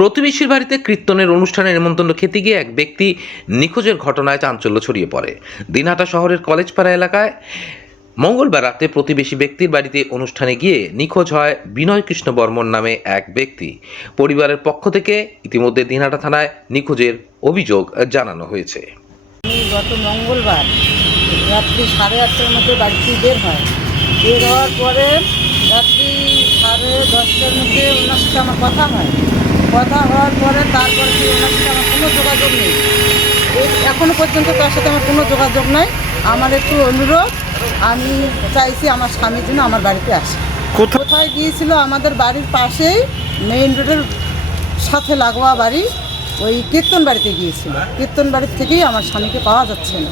প্রতিবেশীর বাড়িতে কীর্তনের অনুষ্ঠানে নেমন্তন্ন খেতে গিয়ে এক ব্যক্তি নিখোঁজের ঘটনায় চাঞ্চল্য ছড়িয়ে পড়ে। দিনহাটা শহরের কলেজপাড়া এলাকায় মঙ্গলবার রাতে প্রতিবেশী ব্যক্তির বাড়িতে অনুষ্ঠানে গিয়ে নিখোঁজ হয় বিনয় কৃষ্ণ বর্মন নামে এক ব্যক্তি। পরিবারের পক্ষ থেকে ইতিমধ্যে দিনহাটা থানায় নিখোঁজের অভিযোগ জানানো হয়েছে। গত মঙ্গলবার রাত্রি 8:30টার মধ্যে বাড়িতে বের হওয়ার পরে রাত্রি 10:30টার মধ্যে ওনার সাথে আমার কথা হওয়ার পরে তারপরে কি ওনার সাথে আমার কোনো যোগাযোগ নেই। এখনও পর্যন্ত তার সাথে আমার কোনো যোগাযোগ নাই। আমার একটু অনুরোধ, আমি চাইছি আমার স্বামীর জন্য আমার বাড়িতে আসে। কোথায় গিয়েছিল? আমাদের বাড়ির পাশেই মেইন রোডের সাথে লাগোয়া বাড়ি, ওই কীর্তন বাড়িতে গিয়েছিল। কীর্তন বাড়ির থেকেই আমার স্বামীকে পাওয়া যাচ্ছে না।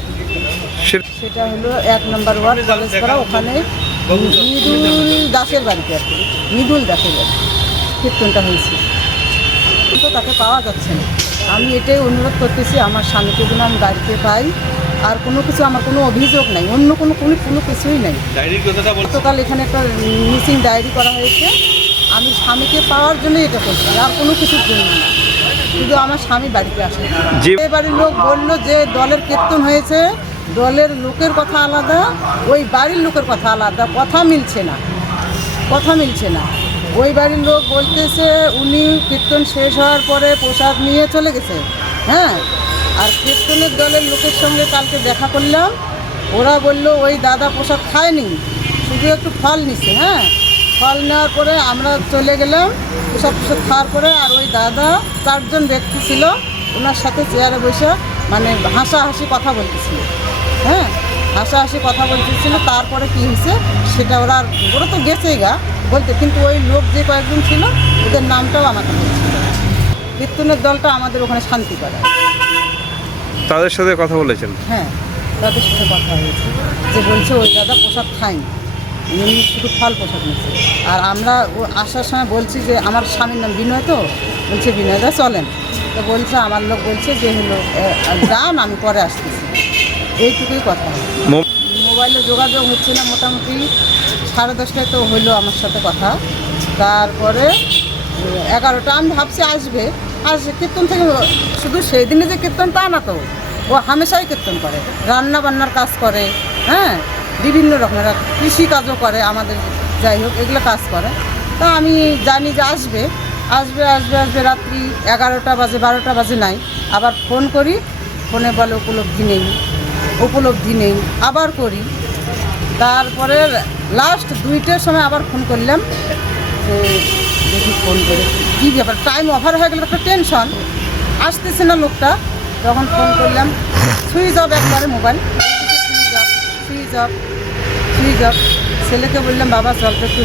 সেটা হলো 1 নম্বর ওয়ার্ড কলেজপাড়া, ওখানে মৃদুল দাসের বাড়িতে আর কি, মৃদুল দাসের বাড়ি কীর্তনটা হয়েছে, কিন্তু তাকে পাওয়া যাচ্ছে না। আমি এটাই অনুরোধ করতেছি আমার স্বামীকে যেন আমি বাড়িতে পাই। আর কোনো কিছু, আমার কোনো অভিযোগ নাই, অন্য কোনো কিছুই নাই। গতকাল এখানে একটা মিসিং ডায়েরি করা হয়েছে। আমি স্বামীকে পাওয়ার জন্যই এটা করছি, আর কোনো কিছুর জন্য না। শুধু আমার স্বামী বাড়িতে আসে। যে বাড়ির লোক বললো যে দলের কীর্তন হয়েছে, দলের লোকের কথা আলাদা, ওই বাড়ির লোকের কথা আলাদা, কথা মিলছে না। ওই বাড়ির লোক বলতেছে উনি কীর্তন শেষ হওয়ার পরে প্রসাদ নিয়ে চলে গেছে। হ্যাঁ, আর কীর্তনের দলের লোকের সঙ্গে কালকে দেখা করলাম, ওরা বললো ওই দাদা প্রসাদ খায়নি, শুধু একটু ফল নিছে। হ্যাঁ, ফল নেওয়ার পরে আমরা চলে গেলাম প্রসাদ খাওয়ার পরে। আর ওই দাদা 4 জন ব্যক্তি ছিল, ওনার সাথে চেয়ারে বসে মানে হাসাহাসি কথা বলতেছিল। হ্যাঁ, হাসাহাসি কথা বলতেছিল। তারপরে কী হয়েছে সেটা ওরা তো গেছেই বলতে, কিন্তু ওই লোক যে কয়েকজন ছিল ওদের নামটাও আমাকে বলছিল। কীর্তনের দলটা আমাদের ওখানে শান্তি করে, তাদের সাথে কথা বলেছেন? হ্যাঁ, তাদের সাথে কথা হয়েছে, যে বলছে ওই দাদা প্রসাদ খায়নি, উনি শুধু ফল প্রসাদ নিচ্ছে। আর আমরা আসার সময় বলছি যে আমার স্বামীর নাম বিনয়, তো বলছে বিনয়দা চলেন। তো বলছে আমার লোক বলছে যে হলো যান, আমি পরে আসতেছি। এইটুকুই কথা। মোবাইলে যোগাযোগ হচ্ছে না, মোটামুটি 10:30টায় তো হইলো আমার সাথে কথা। তারপরে 11টা আমি ভাবছি আসবে কীর্তন থেকে। শুধু সেই দিনে যে কীর্তন তা না তো, ও হামেশাই কীর্তন করে, রান্না বান্নার কাজ করে। হ্যাঁ, বিভিন্ন রকমের কৃষিকাজও করে, আমাদের যাই হোক এগুলো কাজ করে। তা আমি জানি যে আসবে রাত্রি 11টা বাজে, 12টা বাজে নাই। আবার ফোন করি, ফোনে বলে উপলব্ধি নেই। আবার করি, তারপরে লাস্ট 2টার সময় আবার ফোন করলাম, দেখি ফোন করে কী ব্যাপার, টাইম ওভার হয়ে গেলে একটা টেনশন, আসতেছে না লোকটা। তখন ফোন করলাম, সুইচ অফ একবারে মোবাইল, সুইচ অফ। ছেলেকে বললাম বাবা চল একটু